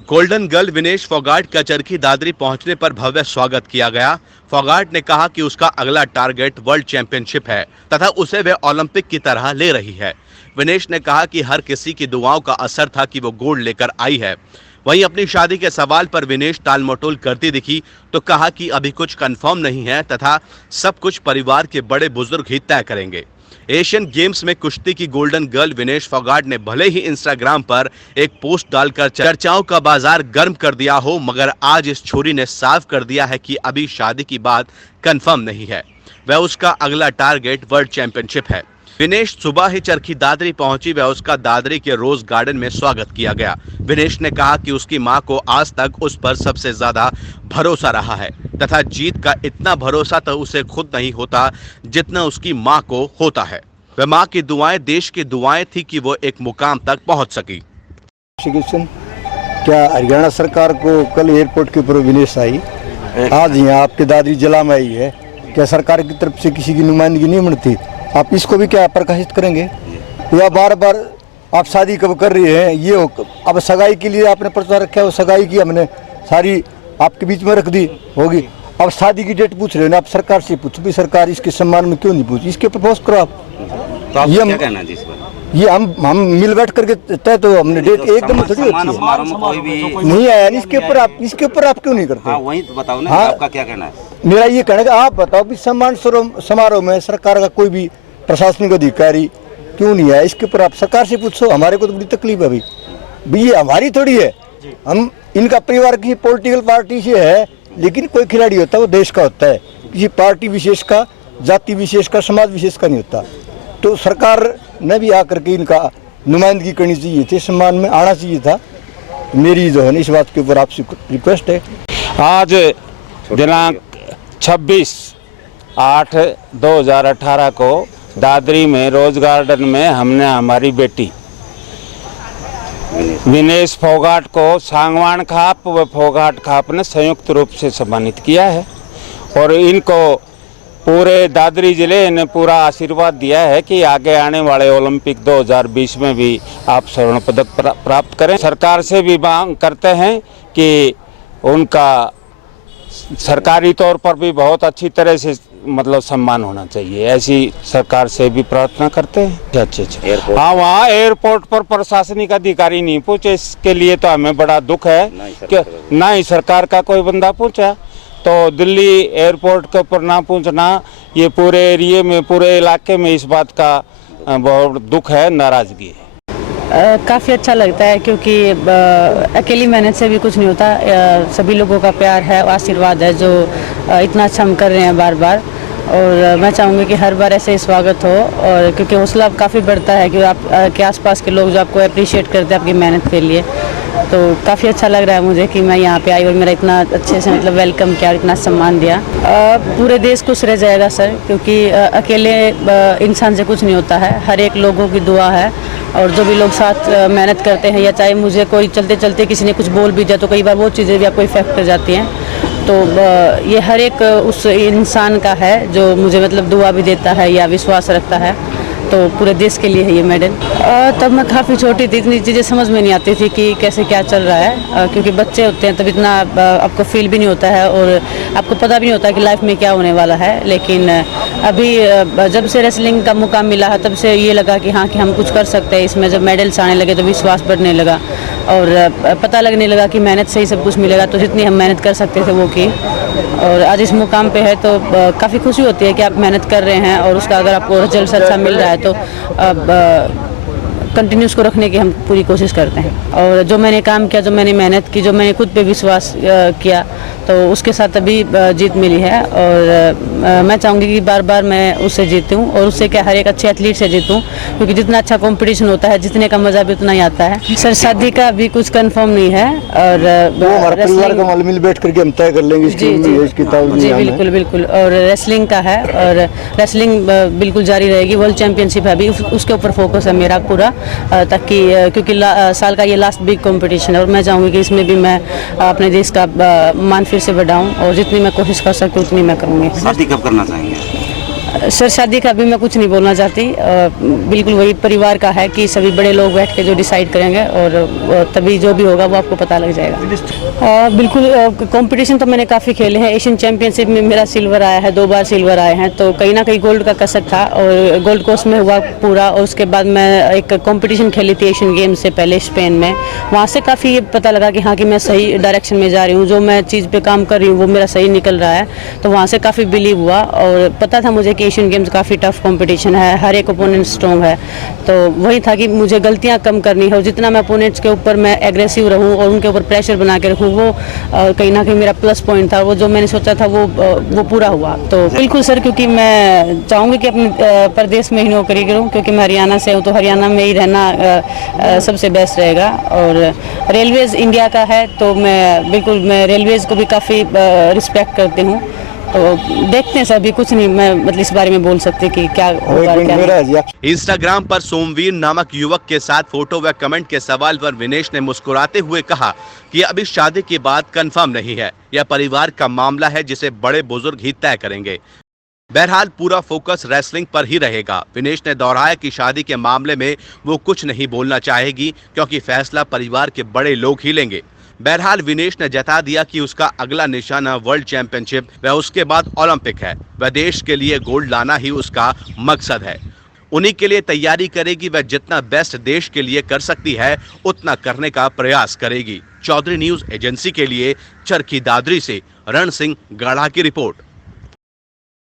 Golden girl Vinesh Phogat का चरखी दादरी पहुंचने पर भव्य स्वागत किया गया। फोगाट ने कहा कि उसका अगला टारगेट वर्ल्ड चैंपियनशिप है तथा उसे वह ओलंपिक की तरह ले रही है। विनेश ने कहा कि हर किसी की दुआओं का असर था कि वो गोल्ड लेकर आई है। वहीं अपनी शादी के सवाल पर विनेश टालमटोल करती दिखी तो कहा कि अभी कुछ कंफर्म नहीं है तथा सब कुछ परिवार के बड़े बुजुर्ग ही तय करेंगे। एशियन गेम्स में कुश्ती की गोल्डन गर्ल विनेश फोगाट ने भले ही इंस्टाग्राम पर एक पोस्ट डालकर चर्चाओं का बाजार गर्म कर दिया हो, मगर आज इस छोरी ने साफ कर दिया है कि अभी शादी की बात कंफर्म नहीं है। वह उसका अगला टारगेट वर्ल्ड चैंपियनशिप है। विनेश सुबह ही चरखी दादरी पहुंची व उसका दादरी के रोज गार्डन में स्वागत किया गया। विनेश ने कहा कि उसकी मां को आज तक उस पर सबसे ज्यादा भरोसा रहा है तथा जीत का इतना भरोसा तो उसे खुद नहीं होता जितना उसकी मां को होता है। वह मां की दुआएं देश की दुआएं थी कि वो एक मुकाम तक पहुंच सकी। क्या हरियाणा सरकार को कल एयरपोर्ट के ऊपर विनेश आई, आज यहाँ आपके दादरी जिला में आई है, क्या सरकार की तरफ से किसी की नुमाइंदगी नहीं बनती? आप इसको भी क्या प्रकाशित करेंगे? या बार बार आप शादी कब कर रही हैं, ये अब सगाई के लिए आपने प्रचार रखा है, वो सगाई की हमने सारी आपके बीच में रख दी होगी। अब शादी की डेट पूछ रहे हो ना, आप सरकार से पूछो भी सरकार इसके सम्मान में क्यों नहीं पूछी, इसके प्रपोज करो आप। तो आप क्या कहना जी इस पर? ये हम मिल बैठ करके तय तो हमने डेट एकदम थोड़ी होती है, कोई भी नहीं आया। इसके ऊपर आप क्यों नहीं करते? हाँ, वही तो बताओ ना, हाँ, आपका क्या कहना है? मेरा ये कहना है कि आप बताओ कि सम्मान समारोह में सरकार का कोई भी प्रशासनिक अधिकारी क्यों नहीं आया, इसके ऊपर आप सरकार से पूछो। हमारे को तो बड़ी तकलीफ है भाई, ये हमारी थोड़ी है, हम इनका परिवार की पॉलिटिकल पार्टी से है, लेकिन कोई खिलाड़ी होता है वो देश का होता है, किसी पार्टी विशेष का, जाति विशेष का, समाज विशेष का नहीं होता। तो सरकार ने भी आकर के इनका नुमाइंदगी करनी चाहिए थी, सम्मान में आना चाहिए था। मेरी जो है ना इस बात के ऊपर आपसे रिक्वेस्ट है। आज दिनांक 26/8/2018 को दादरी में रोज गार्डन में हमने हमारी बेटी विनेश फोगाट को सांगवान खाप व फोगाट खाप ने संयुक्त रूप से सम्मानित किया है और इनको पूरे दादरी जिले ने पूरा आशीर्वाद दिया है कि आगे आने वाले ओलंपिक 2020 में भी आप स्वर्ण पदक प्राप्त करें। सरकार से भी मांग करते हैं कि उनका सरकारी तौर पर भी बहुत अच्छी तरह से मतलब सम्मान होना चाहिए, ऐसी सरकार से भी प्रार्थना करते हैं। अच्छा। हाँ, वहाँ एयरपोर्ट पर प्रशासनिक अधिकारी नहीं पहुँचे, इसके लिए तो हमें बड़ा दुख है कि ना ही सरकार का कोई बंदा पहुँचा। तो दिल्ली एयरपोर्ट के ऊपर ना पहुँचना, ये पूरे एरिए में, पूरे इलाके में इस बात का बहुत दुख है, नाराज़गी है। काफ़ी अच्छा लगता है क्योंकि अकेली मेहनत से भी कुछ नहीं होता, सभी लोगों का प्यार है, आशीर्वाद है जो इतना अच्छा हम कर रहे हैं बार बार। और मैं चाहूँगी कि हर बार ऐसे ही स्वागत हो, और क्योंकि हौसला काफ़ी बढ़ता है कि आप के आसपास के लोग जो आपको अप्रिशिएट करते हैं आपकी मेहनत के लिए। तो काफ़ी अच्छा लग रहा है मुझे कि मैं यहाँ पे आई और मेरा इतना अच्छे से मतलब वेलकम किया और इतना सम्मान दिया। पूरे देश खुश रह जाएगा सर, क्योंकि अकेले इंसान से कुछ नहीं होता है, हर एक लोगों की दुआ है। और जो भी लोग साथ मेहनत करते हैं, या चाहे मुझे कोई चलते चलते किसी ने कुछ बोल भी दिया तो कई बार वो चीज़ें भी आपको इफेक्ट कर जाती हैं। तो ये हर एक उस इंसान का है जो मुझे मतलब दुआ भी देता है या विश्वास रखता है। तो पूरे देश के लिए है ये मेडल। तब मैं काफ़ी छोटी थी, इतनी चीज़ें समझ में नहीं आती थी कि कैसे क्या चल रहा है, क्योंकि बच्चे होते हैं तब इतना आपको फील भी नहीं होता है और आपको पता भी नहीं होता कि लाइफ में क्या होने वाला है। लेकिन अभी जब से रेसलिंग का मौका मिला है तब से ये लगा कि हाँ कि हम कुछ कर सकते हैं इसमें। जब मेडल्स आने लगे तो विश्वास बढ़ने लगा और पता लगने लगा कि मेहनत से ही सब कुछ मिलेगा, तो जितनी हम मेहनत कर सकते थे वो की। और आज इस मुकाम पे है तो काफ़ी खुशी होती है कि आप मेहनत कर रहे हैं और उसका अगर आपको रिजल्ट अच्छा मिल रहा है तो अब कंटिन्यूस को रखने की हम पूरी कोशिश करते हैं। और जो मैंने काम किया, जो मैंने मेहनत की, जो मैंने खुद पे विश्वास किया, तो उसके साथ अभी जीत मिली है। और मैं चाहूँगी कि बार बार मैं उससे जीतूँ और उससे क्या हर एक अच्छे एथलीट से जीतूँ, क्योंकि जितना अच्छा कंपटीशन होता है जितने का मज़ा भी उतना ही आता है। सर शादी का अभी कुछ कंफर्म नहीं है और हमारे परिवार का मिल बैठ करके हम तय कर लेंगे। जी बिल्कुल बिल्कुल। और रेसलिंग का है और रेसलिंग बिल्कुल जारी रहेगी। वर्ल्ड चैंपियनशिप है अभी, उसके ऊपर फोकस है मेरा पूरा, ताकि क्योंकि साल का ये लास्ट बिग कंपटीशन है और मैं चाहूँगी कि इसमें भी मैं अपने देश का मान फिर से बढ़ाऊँ और जितनी मैं कोशिश कर सकती हूँ उतनी मैं करूँगी। शादी कब करना चाहेंगे? सर शादी का अभी मैं कुछ नहीं बोलना चाहती, बिल्कुल वही परिवार का है कि सभी बड़े लोग बैठ के जो डिसाइड करेंगे और तभी जो भी होगा वो आपको पता लग जाएगा। बिल्कुल कंपटीशन तो मैंने काफ़ी खेले हैं। एशियन चैंपियनशिप में मेरा सिल्वर आया है, 2 बार सिल्वर आए हैं, तो कहीं ना कहीं गोल्ड का कसक था और गोल्ड कोस्ट में हुआ पूरा। और उसके बाद मैं एक कंपटीशन खेली थी एशियन गेम्स से पहले स्पेन में, वहाँ से काफ़ी ये पता लगा कि हाँ कि मैं सही डायरेक्शन में जा रही हूँ, जो मैं चीज़ पे काम कर रही हूँ वो मेरा सही निकल रहा है। तो वहाँ से काफ़ी बिलीव हुआ और पता था मुझे कि एशियन गेम्स काफ़ी टफ कंपटीशन है, हर एक ओपोनेंट स्ट्रॉन्ग है। तो वही था कि मुझे गलतियाँ कम करनी है और जितना मैं ओपोनेंट्स के ऊपर मैं एग्रेसिव रहूँ और उनके ऊपर प्रेशर बना के रखूँ, वो कहीं ना कहीं मेरा प्लस पॉइंट था। वो जो मैंने सोचा था वो पूरा हुआ। तो बिल्कुल सर, क्योंकि मैं चाहूँगी कि अपने प्रदेश में ही नौकरी करूँ, क्योंकि मैं हरियाणा से हूँ, तो हरियाणा में ही रहना सबसे बेस्ट रहेगा। और रेलवेज़ इंडिया का है तो मैं रेलवेज़ को भी काफ़ी रिस्पेक्ट करती हूँ। तो देखते हैं सर, अभी कुछ नहीं मैं मतलब इस बारे में बोल सकती कि क्या होगा क्या नहीं। इंस्टाग्राम पर सोमवीर नामक युवक के साथ फोटो व कमेंट के सवाल पर विनेश ने मुस्कुराते हुए कहा कि अभी शादी की बात कंफर्म नहीं है, यह परिवार का मामला है जिसे बड़े बुजुर्ग ही तय करेंगे। बहरहाल पूरा फोकस रेसलिंग पर ही रहेगा। विनेश ने दोहराया कि शादी के मामले में वो कुछ नहीं बोलना चाहेगी क्योंकि फैसला परिवार के बड़े लोग ही लेंगे। बहरहाल विनेश ने जता दिया कि उसका अगला निशाना वर्ल्ड चैंपियनशिप व उसके बाद ओलंपिक है। वह देश के लिए गोल्ड लाना ही उसका मकसद है। उन्हीं के लिए तैयारी करेगी। वह जितना बेस्ट देश के लिए कर सकती है उतना करने का प्रयास करेगी। चौधरी न्यूज एजेंसी के लिए चरखी दादरी से रण सिंह गाढ़ा की रिपोर्ट।